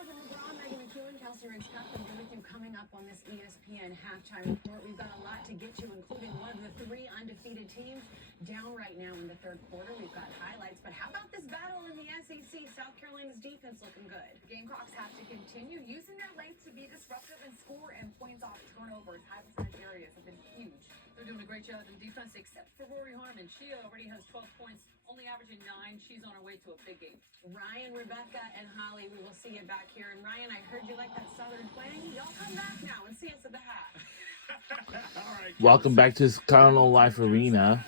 Taylor from McGraw, Megan McEwen, Kelsey Riggs Cuthbert with you coming up on this ESPN halftime report. We've got a lot to get to, including one of the three undefeated teams down right now in the third quarter. We've got highlights, but how about this battle in the SEC? South Carolina's defense looking good. Gamecocks have to continue using their length to be disruptive and score, and points off turnovers. High percentage areas have been huge. They're doing a great job in defense, except for Rory Harmon. She already has 12 points, only averaging 9. She's on her way to a big game. Ryan, Rebecca, and Holly, we will see you back here. And Ryan, I heard you like that Southern twang. Y'all come back now and see us at the hat. Right, Welcome back to Colonel Life Arena.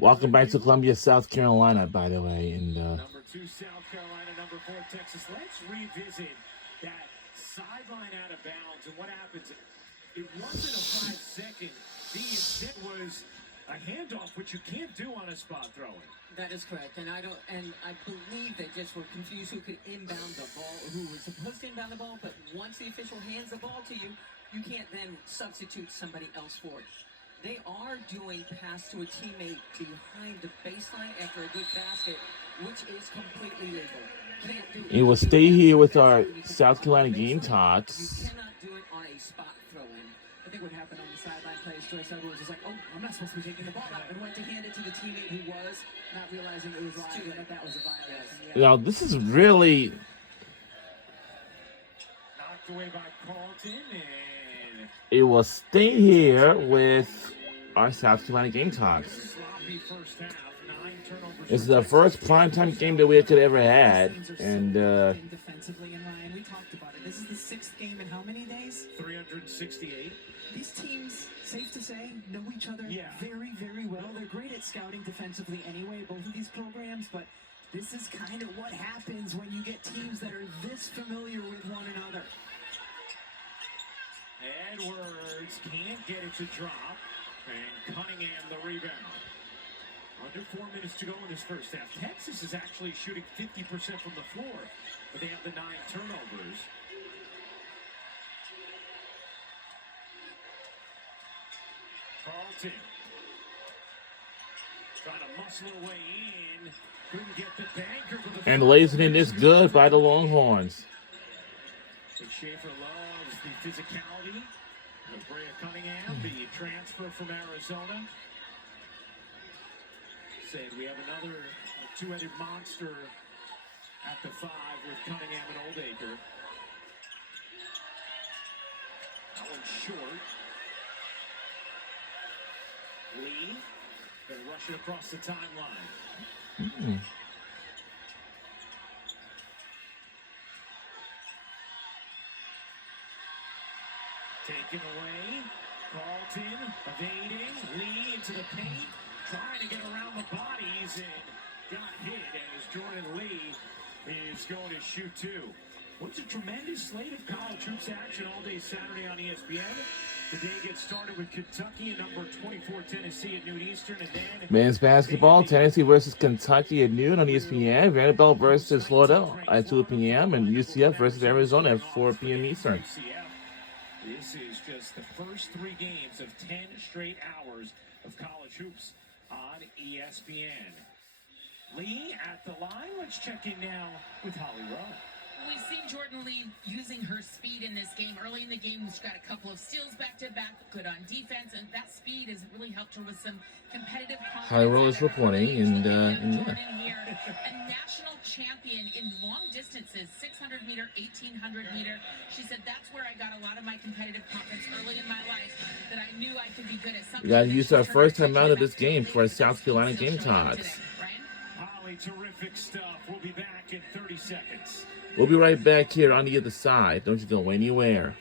Welcome back to Columbia, South Carolina, by the way. And number 2, South Carolina, number 4, Texas. Let's revisit that sideline out of bounds and what happens. It wasn't a 5-second. The intent was a handoff, which you can't do on a spot throwing. That is correct, and I believe they just were confused who could inbound the ball, who was supposed to inbound the ball. But once the official hands the ball to you, you can't then substitute somebody else for it. They are doing pass to a teammate behind the baseline after a good basket, which is completely legal. Can't do it. we will stay here with our South Carolina Gamecocks. You cannot do it on a spot throw-in. I think what happened on the sideline play is Joyce Edwards was like, oh, I'm not supposed to be taking the ball out, and went to hand it to the teammate who was, not realizing it was live, and that was a violation. Yeah. Now, this is really... Knocked away by Carlton, and It will stay here with our South Carolina Gamecocks. sloppy first half. 9 turnovers. It's the first primetime game that we could ever had, and defensively, and Ryan, we talked about it. This is the 6th game in how many days? 368. These teams, safe to say, know each other Yeah. very, very well. They're great at scouting defensively anyway, both of these programs, but this is kind of what happens when you get teams that are this familiar with one another. Edwards can't get it to drop, and Cunningham the rebound. Under 4 minutes to go in this first half. Texas is actually shooting 50% from the floor, but they have the 9 turnovers. Carlton trying to muscle her way in. Couldn't get the banker for the and Lazenin is good by the Longhorns. But Schaefer loves the physicality of Brea Cunningham, the transfer from Arizona. Said we have another two-headed monster at the 5 with Cunningham and Oldacre. That one's short. Lee, they're rushing across the timeline. Taken away. Carlton evading. Lee into the paint. Trying to get around the bodies and got hit as Jordan Lee is going to shoot 2. What's a tremendous slate of college hoops action all day Saturday on ESPN. The day gets started with Kentucky and number 24 Tennessee at noon Eastern, and then Men's basketball, Tennessee versus Kentucky at noon on ESPN. Vanderbilt versus Florida at 2 p.m. and UCF versus Arizona at 4 p.m. Eastern. This is just the first 3 games of 10 straight hours of college hoops on ESPN. Lee at the line. Let's check in now with Holly Rowe. We've seen Jordan Lee using her speed in this game. Early in the game, she's got a couple of steals back-to-back, good on defense, and that speed has really helped her with some competitive confidence. Holly Rowe is reporting, and Jordan here, a national champion in long distances, 600-meter, 1,800-meter. She said, that's where I got a lot of my competitive confidence early in my life, that I knew I could be good at something. We got to use our first time out of this game for our South Carolina Gamecocks. Holly, terrific stuff. We'll be back in 30 seconds. We'll be right back here on the other side. Don't you go anywhere.